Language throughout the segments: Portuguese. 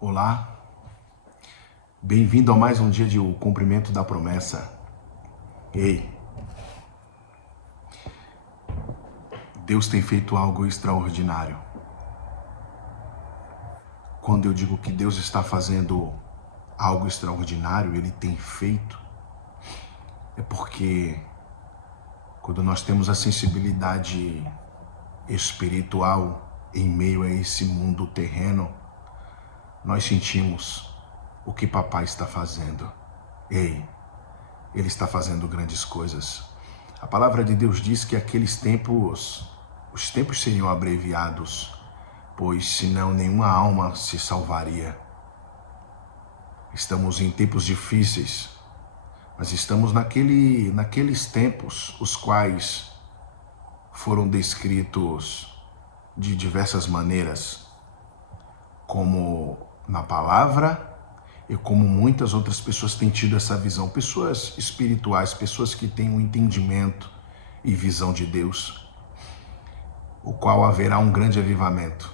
Olá, bem-vindo a mais um dia de O Cumprimento da Promessa. Ei, Deus tem feito algo extraordinário. Quando eu digo que Deus está fazendo algo extraordinário, Ele tem feito, é porque quando nós temos a sensibilidade espiritual em meio a esse mundo terreno, nós sentimos o que papai está fazendo. Ei, Ele está fazendo grandes coisas. A palavra de Deus diz que aqueles tempos, os tempos seriam abreviados, pois senão nenhuma alma se salvaria. Estamos em tempos difíceis, mas estamos naqueles tempos os quais foram descritos de diversas maneiras, como na palavra e como muitas outras pessoas têm tido essa visão, pessoas espirituais, pessoas que têm um entendimento e visão de Deus, o qual haverá um grande avivamento.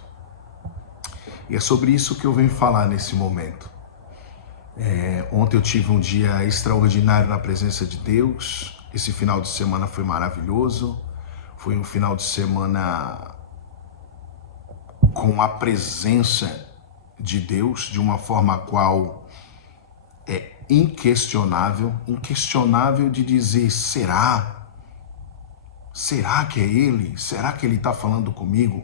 E é sobre isso que eu venho falar nesse momento. Ontem eu tive um dia extraordinário na presença de Deus. Esse final de semana foi maravilhoso. Foi um final de semana com a presença de Deus de uma forma a qual é inquestionável de dizer, será que é Ele? Será que Ele está falando comigo?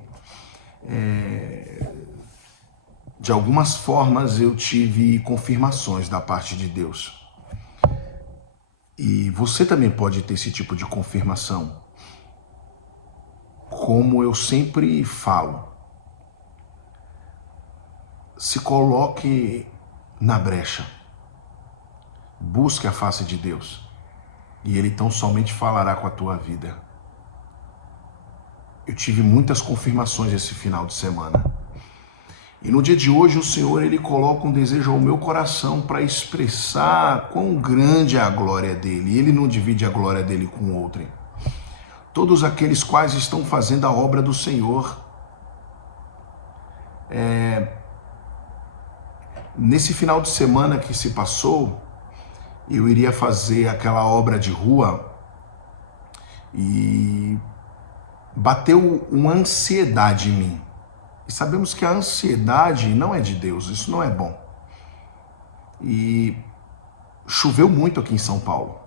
De algumas formas eu tive confirmações da parte de Deus. E você também pode ter esse tipo de confirmação. Como eu sempre falo, se coloque na brecha. Busque a face de Deus. E Ele tão somente falará com a tua vida. Eu tive muitas confirmações esse final de semana. E no dia de hoje o Senhor, Ele coloca um desejo ao meu coração para expressar quão grande é a glória dEle. Ele não divide a glória dEle com outrem. Todos aqueles quais estão fazendo a obra do Senhor. Nesse final de semana que se passou, eu iria fazer aquela obra de rua e bateu uma ansiedade em mim. E sabemos que a ansiedade não é de Deus, isso não é bom. E choveu muito aqui em São Paulo,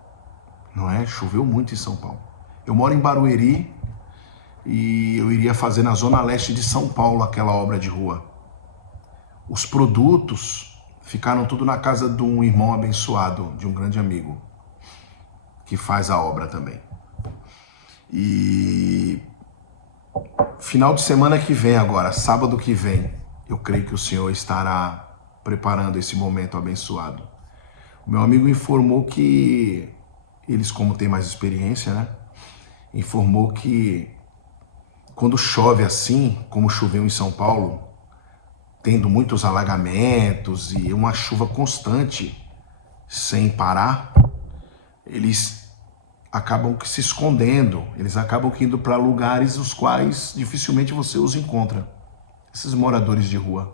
não é? Choveu muito em São Paulo. Eu moro em Barueri e eu iria fazer na zona leste de São Paulo aquela obra de rua. Os produtos ficaram tudo na casa de um irmão abençoado, de um grande amigo, que faz a obra também. E final de semana que vem agora, sábado que vem, eu creio que o Senhor estará preparando esse momento abençoado. O meu amigo informou que, eles como têm mais experiência, né? Informou que quando chove assim, como choveu em São Paulo, tendo muitos alagamentos e uma chuva constante, sem parar, eles acabam se escondendo, eles acabam indo para lugares os quais dificilmente você os encontra. Esses moradores de rua,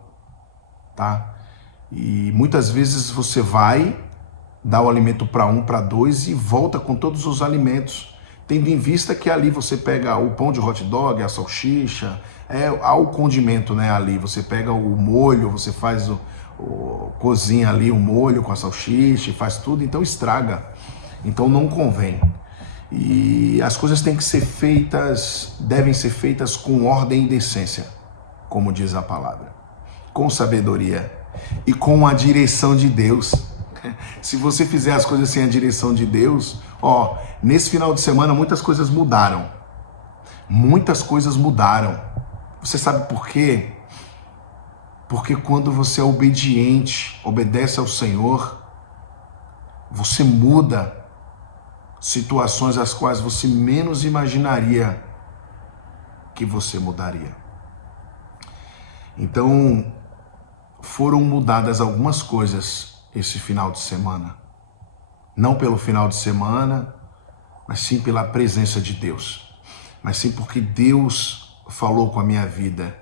tá? E muitas vezes você vai, dá o alimento para um, para dois e volta com todos os alimentos, tendo em vista que ali você pega o pão de hot dog, a salsicha, há o condimento, né, ali. Você pega o molho, você faz cozinha ali o molho com a salsicha, faz tudo, então estraga. Então não convém. E as coisas têm que ser feitas, devem ser feitas com ordem e decência, como diz a palavra, com sabedoria e com a direção de Deus. Se você fizer as coisas sem a direção de Deus, nesse final de semana muitas coisas mudaram. Muitas coisas mudaram. Você sabe por quê? Porque quando você é obediente, obedece ao Senhor, você muda situações as quais você menos imaginaria que você mudaria. Então, foram mudadas algumas coisas esse final de semana. Não pelo final de semana, mas sim pela presença de Deus. Mas sim porque Deus falou com a minha vida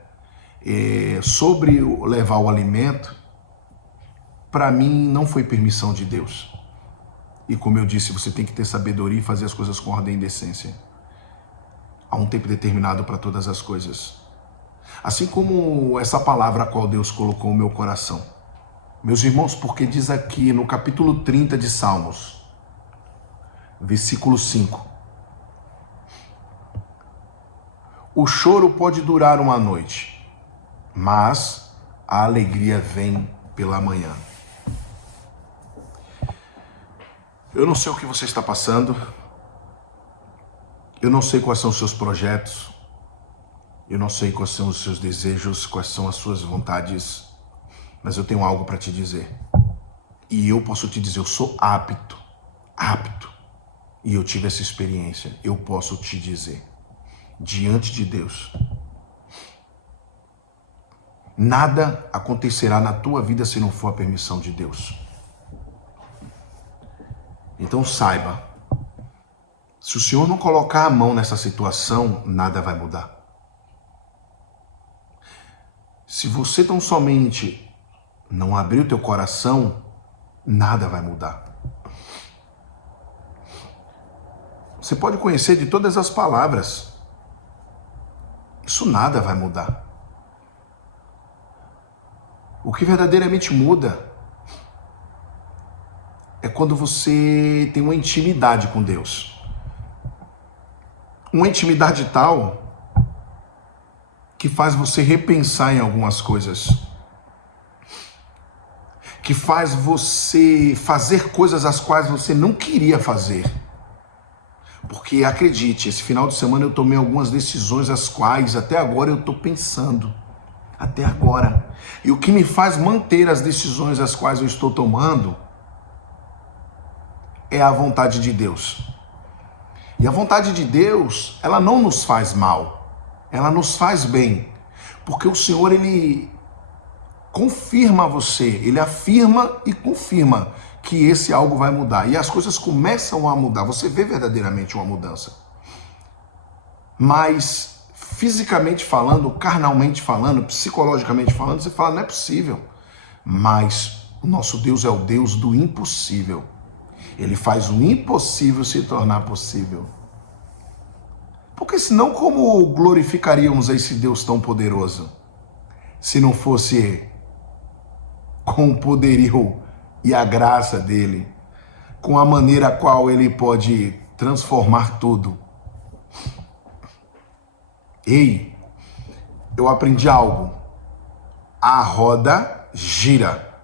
sobre levar o alimento. para mim não foi permissão de Deus. E como eu disse, você tem que ter sabedoria e fazer as coisas com ordem e decência. Há um tempo determinado para todas as coisas. Assim como essa palavra a qual Deus colocou no meu coração. Meus irmãos, porque diz aqui no capítulo 30 de Salmos, versículo 5. O choro pode durar uma noite, mas a alegria vem pela manhã. Eu não sei o que você está passando. Eu não sei quais são os seus projetos. Eu não sei quais são os seus desejos, quais são as suas vontades. Mas eu tenho algo para te dizer. E eu posso te dizer, eu sou apto. E eu tive essa experiência. Eu posso te dizer, diante de Deus, nada acontecerá na tua vida se não for a permissão de Deus. Então saiba, se o Senhor não colocar a mão nessa situação, nada vai mudar. Se você tão somente não abrir o teu coração, nada vai mudar. Você pode conhecer de todas as palavras, isso nada vai mudar. O que verdadeiramente muda é quando você tem uma intimidade com Deus. Uma intimidade tal que faz você repensar em algumas coisas. Que faz você fazer coisas as quais você não queria fazer. Porque acredite, esse final de semana eu tomei algumas decisões as quais até agora eu estou pensando. Até agora. E o que me faz manter as decisões as quais eu estou tomando é a vontade de Deus. E a vontade de Deus, ela não nos faz mal. Ela nos faz bem. Porque o Senhor, Ele confirma a você. Ele afirma e confirma que esse algo vai mudar. E as coisas começam a mudar. Você vê verdadeiramente uma mudança. Mas, fisicamente falando, carnalmente falando, psicologicamente falando, você fala, não é possível. Mas o nosso Deus é o Deus do impossível. Ele faz o impossível se tornar possível. Porque senão como glorificaríamos esse Deus tão poderoso? Se não fosse com o poderio e a graça dele, com a maneira a qual ele pode transformar tudo. Ei, eu aprendi algo. A roda gira.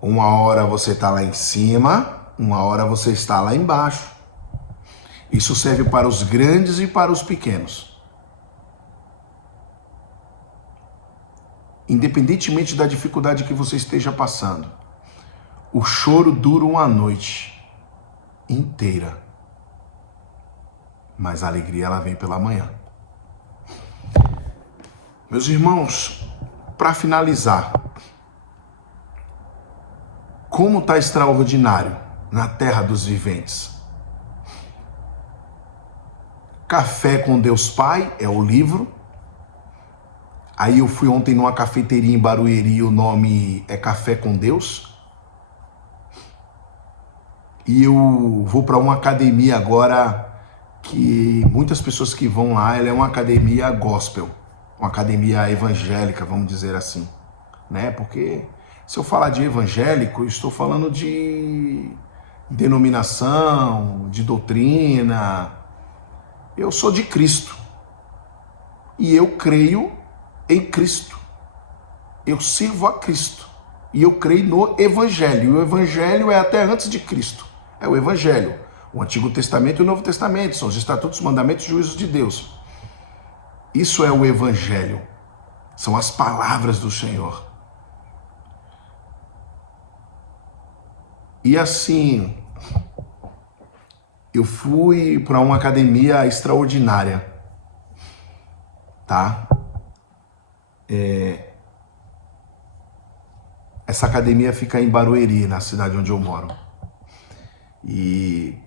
Uma hora você está lá em cima, uma hora você está lá embaixo. Isso serve para os grandes e para os pequenos. Independentemente da dificuldade que você esteja passando, o choro dura uma noite inteira, mas a alegria ela vem pela manhã. Meus irmãos, para finalizar, como está extraordinário na terra dos viventes. Café com Deus Pai é o livro. Aí eu fui ontem numa cafeteria em Barueri, o nome é Café com Deus. E eu vou para uma academia agora que muitas pessoas que vão lá, ela é uma academia gospel, uma academia evangélica, vamos dizer assim, né? Porque se eu falar de evangélico, eu estou falando de denominação, de doutrina. Eu sou de Cristo e eu creio em Cristo. Eu sirvo a Cristo e eu creio no Evangelho. O Evangelho é até antes de Cristo. É o Evangelho. O Antigo Testamento e o Novo Testamento são os estatutos, mandamentos e juízos de Deus. Isso é o Evangelho. São as palavras do Senhor. E assim, eu fui para uma academia extraordinária, tá? Essa academia fica em Barueri, na cidade onde eu moro. E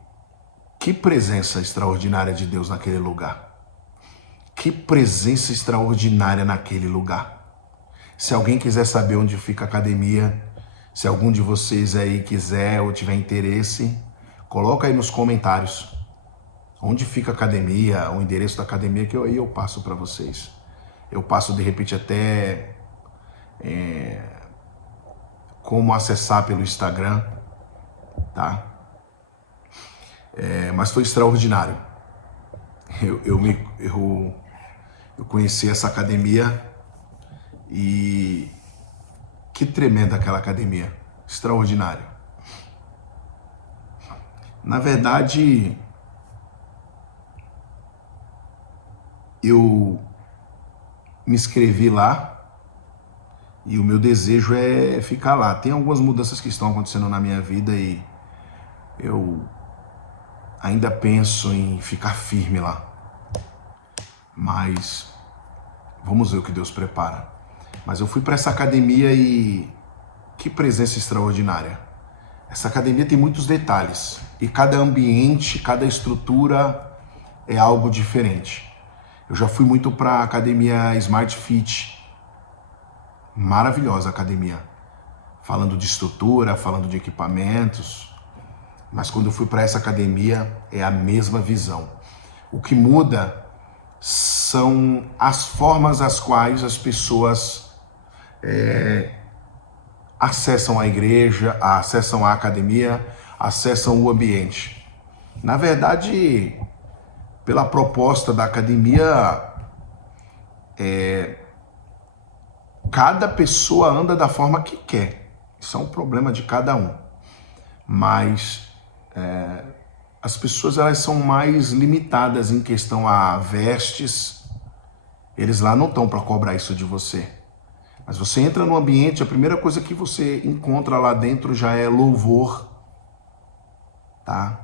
que presença extraordinária de Deus naquele lugar. Que presença extraordinária naquele lugar. Se alguém quiser saber onde fica a academia, Se algum de vocês aí quiser ou tiver interesse, coloca aí nos comentários onde fica a academia, o endereço da academia, que aí eu passo para vocês. Eu passo de repente até como acessar pelo Instagram, tá? Mas foi extraordinário. Eu conheci essa academia e que tremenda aquela academia, extraordinário. Na verdade, eu me inscrevi lá e o meu desejo é ficar lá. Tem algumas mudanças que estão acontecendo na minha vida e eu ainda penso em ficar firme lá. Mas vamos ver o que Deus prepara. Mas eu fui para essa academia e que presença extraordinária. Essa academia tem muitos detalhes e cada ambiente, cada estrutura é algo diferente. Eu já fui muito para a academia Smart Fit. Maravilhosa academia. Falando de estrutura, falando de equipamentos. Mas quando eu fui para essa academia é a mesma visão. O que muda são as formas às quais as pessoas acessam a igreja, acessam a academia, acessam o ambiente. Na verdade, pela proposta da academia, cada pessoa anda da forma que quer. Isso é um problema de cada um. Mas as pessoas elas são mais limitadas em questão a vestes. Eles lá não estão para cobrar isso de você. Mas você entra no ambiente, a primeira coisa que você encontra lá dentro já é louvor, tá?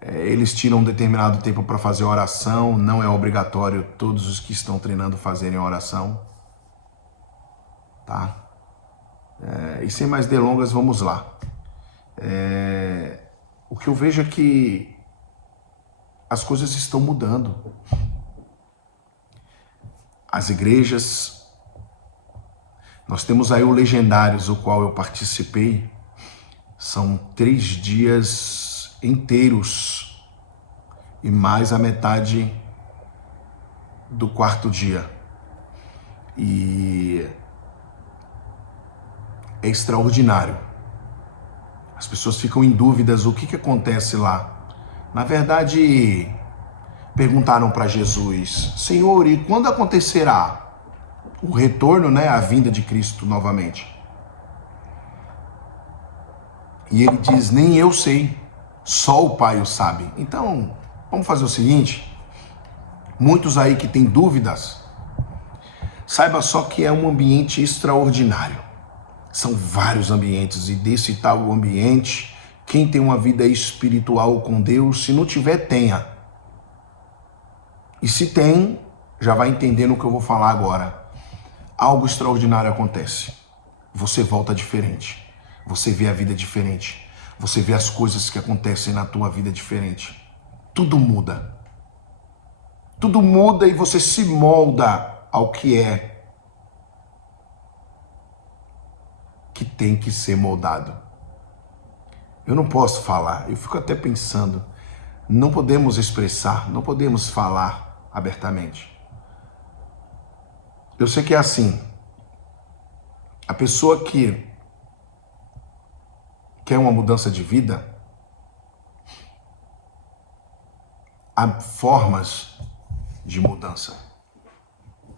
Eles tiram um determinado tempo para fazer oração, não é obrigatório todos os que estão treinando fazerem oração, tá? E sem mais delongas, vamos lá. O que eu vejo é que as coisas estão mudando. As igrejas... Nós temos aí o Legendários, o qual eu participei. São 3 dias inteiros e mais a metade do 4º dia. E é extraordinário. As pessoas ficam em dúvidas o que acontece lá. Na verdade, perguntaram para Jesus: Senhor, e quando acontecerá o retorno, né, a vinda de Cristo novamente? E ele diz: nem eu sei, só o Pai o sabe. Então, vamos fazer o seguinte, muitos aí que têm dúvidas, saiba só que é um ambiente extraordinário. São vários ambientes e desse tal ambiente, quem tem uma vida espiritual com Deus, se não tiver, tenha. E se tem, já vai entendendo o que eu vou falar agora. Algo extraordinário acontece. Você volta diferente. Você vê a vida diferente. Você vê as coisas que acontecem na tua vida diferente. Tudo muda. Tudo muda e você se molda ao que tem que ser moldado. Eu não posso falar. Eu fico até pensando. Não podemos expressar. Não podemos falar abertamente. Eu sei que é assim. A pessoa que quer uma mudança de vida, há formas de mudança.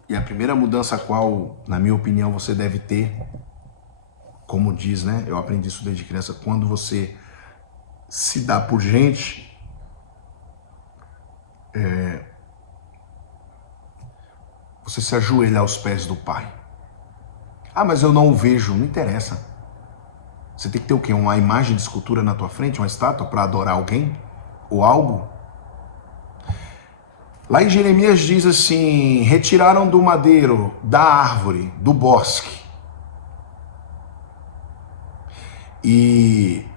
E a primeira mudança a qual, na minha opinião, você deve ter, como diz, né? Eu aprendi isso desde criança, quando você se dá por gente, você se ajoelha aos pés do Pai. Ah, mas eu não o vejo. Não interessa. Você tem que ter o quê? Uma imagem de escultura na tua frente, uma estátua para adorar alguém ou algo? Lá em Jeremias diz assim: retiraram do madeiro, da árvore, do bosque. E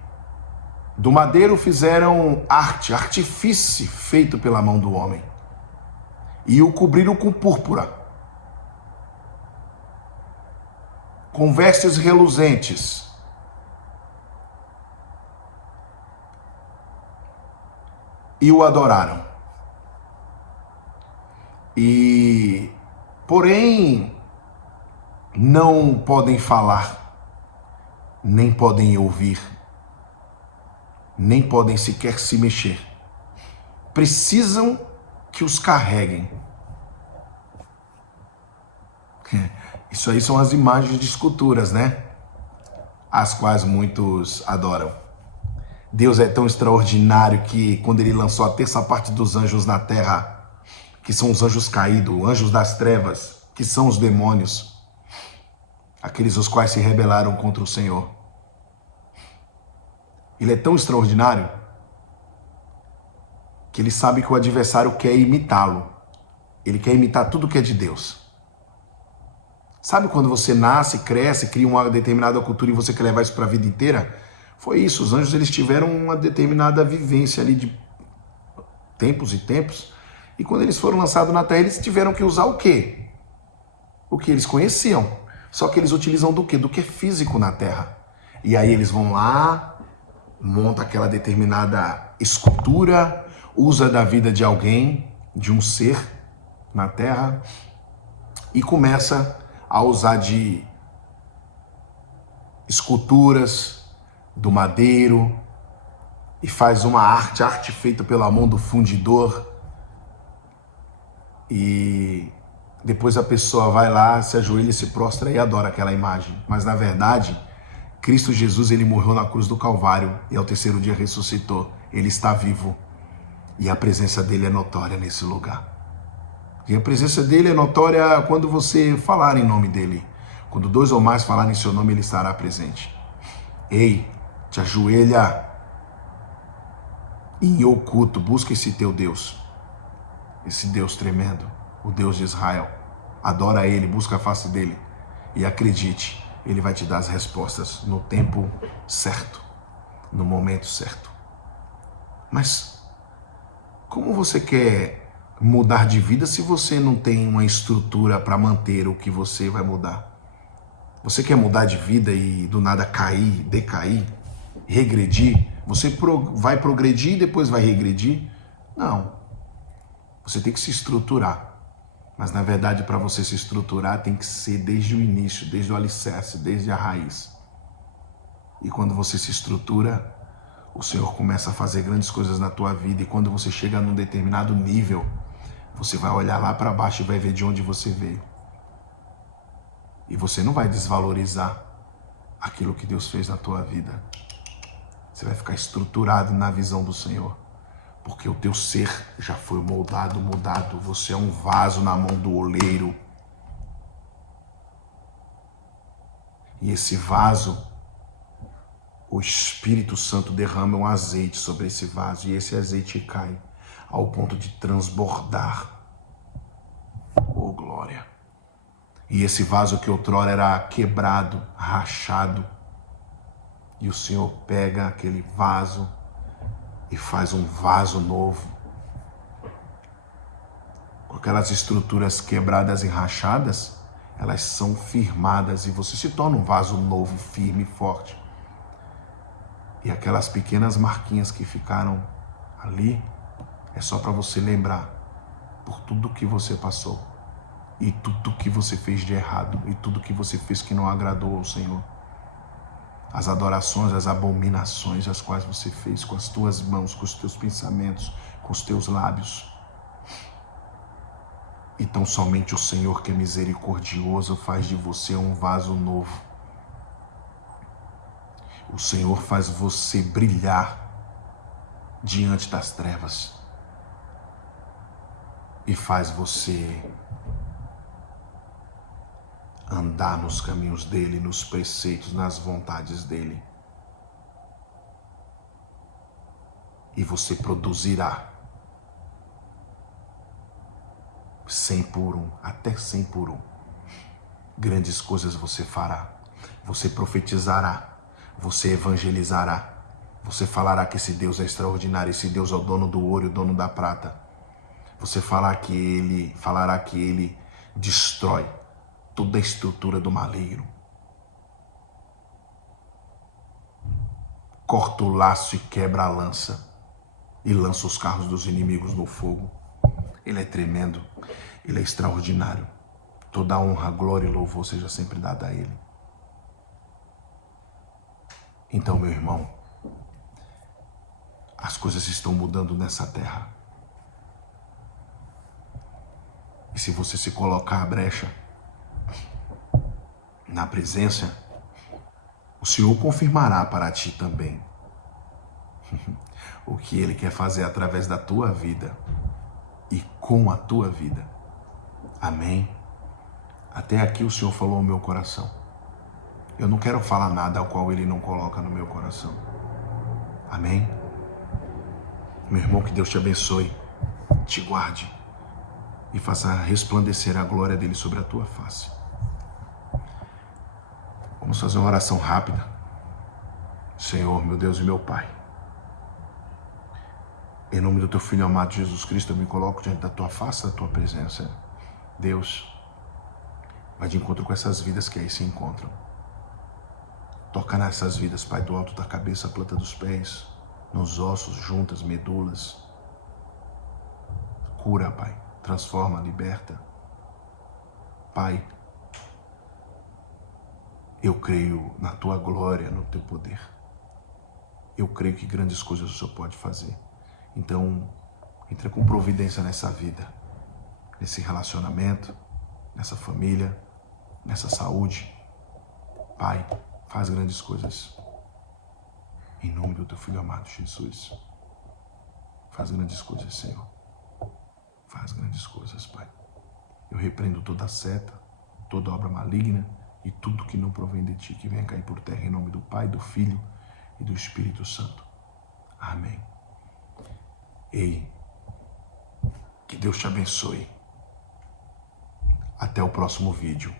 do madeiro fizeram artifício feito pela mão do homem. E o cobriram com púrpura, com vestes reluzentes. e o adoraram. Porém, não podem falar, nem podem ouvir, nem podem sequer se mexer. Precisam que os carreguem. Isso aí são as imagens de esculturas, né? As quais muitos adoram. Deus é tão extraordinário que quando ele lançou a terça parte dos anjos na terra, que são os anjos caídos, anjos das trevas, que são os demônios, aqueles os quais se rebelaram contra o Senhor. Ele é tão extraordinário que ele sabe que o adversário quer imitá-lo. Ele quer imitar tudo que é de Deus. Sabe quando você nasce, cresce, cria uma determinada cultura e você quer levar isso para a vida inteira? Foi isso, os anjos eles tiveram uma determinada vivência ali de tempos e tempos. E quando eles foram lançados na terra, eles tiveram que usar o quê? O que eles conheciam. Só que eles utilizam do quê? Do que é físico na terra. E aí eles vão lá, montam aquela determinada escultura, usa da vida de alguém, de um ser na terra, e começa a usar de esculturas, do madeiro, e faz uma arte feita pela mão do fundidor. E depois a pessoa vai lá, se ajoelha, se prostra e adora aquela imagem. Mas na verdade, Cristo Jesus, ele morreu na cruz do Calvário e ao terceiro dia ressuscitou. Ele está vivo e a presença dele é notória nesse lugar. E a presença dele é notória quando você falar em nome dele. Quando 2 ou mais falarem em seu nome, ele estará presente. Ei, te ajoelha em oculto, busca esse teu Deus. Esse Deus tremendo, o Deus de Israel. Adora ele, busca a face dele. E acredite, ele vai te dar as respostas no tempo certo, no momento certo. Mas como você quer mudar de vida se você não tem uma estrutura para manter o que você vai mudar? Você quer mudar de vida e do nada cair, decair, regredir? Você vai progredir e depois vai regredir? Não. Você tem que se estruturar. Mas na verdade, para você se estruturar, tem que ser desde o início, desde o alicerce, desde a raiz. E quando você se estrutura, o Senhor começa a fazer grandes coisas na tua vida. E quando você chega num determinado nível, você vai olhar lá para baixo e vai ver de onde você veio. E você não vai desvalorizar aquilo que Deus fez na tua vida. Você vai ficar estruturado na visão do Senhor. Porque o teu ser já foi moldado, mudado. Você é um vaso na mão do oleiro. E esse vaso, o Espírito Santo derrama um azeite sobre esse vaso. E esse azeite cai ao ponto de transbordar. Oh, glória! E esse vaso que outrora era quebrado, rachado. E o Senhor pega aquele vaso e faz um vaso novo, com aquelas estruturas quebradas e rachadas, elas são firmadas e você se torna um vaso novo, firme e forte. E aquelas pequenas marquinhas que ficaram ali, é só para você lembrar por tudo que você passou, e tudo que você fez de errado, e tudo que você fez que não agradou ao Senhor. As adorações, as abominações as quais você fez com as tuas mãos, com os teus pensamentos, com os teus lábios. Então somente o Senhor, que é misericordioso, faz de você um vaso novo. O Senhor faz você brilhar diante das trevas e faz você andar nos caminhos dele, nos preceitos, nas vontades dele. E você produzirá 100 por 1, até 100 por 1. Grandes coisas você fará. Você profetizará. Você evangelizará. Você falará que esse Deus é extraordinário. Esse Deus é o dono do ouro e o dono da prata. Você falará que ele destrói toda a estrutura do maligno. Corta o laço e quebra a lança. e lança os carros dos inimigos no fogo. Ele é tremendo, Ele é extraordinário. Toda honra, glória e louvor seja sempre dada a Ele. Então, meu irmão, as coisas estão mudando nessa terra. E se você se colocar à brecha na presença, o Senhor confirmará para ti também o que Ele quer fazer através da tua vida e com a tua vida. Amém? Até aqui o Senhor falou ao meu coração. Eu não quero falar nada ao qual Ele não coloca no meu coração. Amém? Meu irmão, que Deus te abençoe, te guarde e faça resplandecer a glória dEle sobre a tua face. Vamos fazer uma oração rápida. Senhor, meu Deus e meu Pai, em nome do Teu Filho amado Jesus Cristo, eu me coloco diante da Tua face, da Tua presença. Deus, vai de encontro com essas vidas que aí se encontram. Toca nessas vidas, Pai, do alto da cabeça à planta dos pés, nos ossos, juntas, medulas. Cura, Pai, transforma, liberta. Pai, eu creio na Tua glória, no Teu poder. Eu creio que grandes coisas o Senhor pode fazer. Então, entra com providência nessa vida, nesse relacionamento, nessa família, nessa saúde. Pai, faz grandes coisas. Em nome do Teu Filho amado Jesus. Faz grandes coisas, Senhor. Faz grandes coisas, Pai. Eu repreendo toda seta, toda obra maligna e tudo que não provém de Ti, que venha cair por terra em nome do Pai, do Filho e do Espírito Santo. Amém. Ei, que Deus te abençoe. Até o próximo vídeo.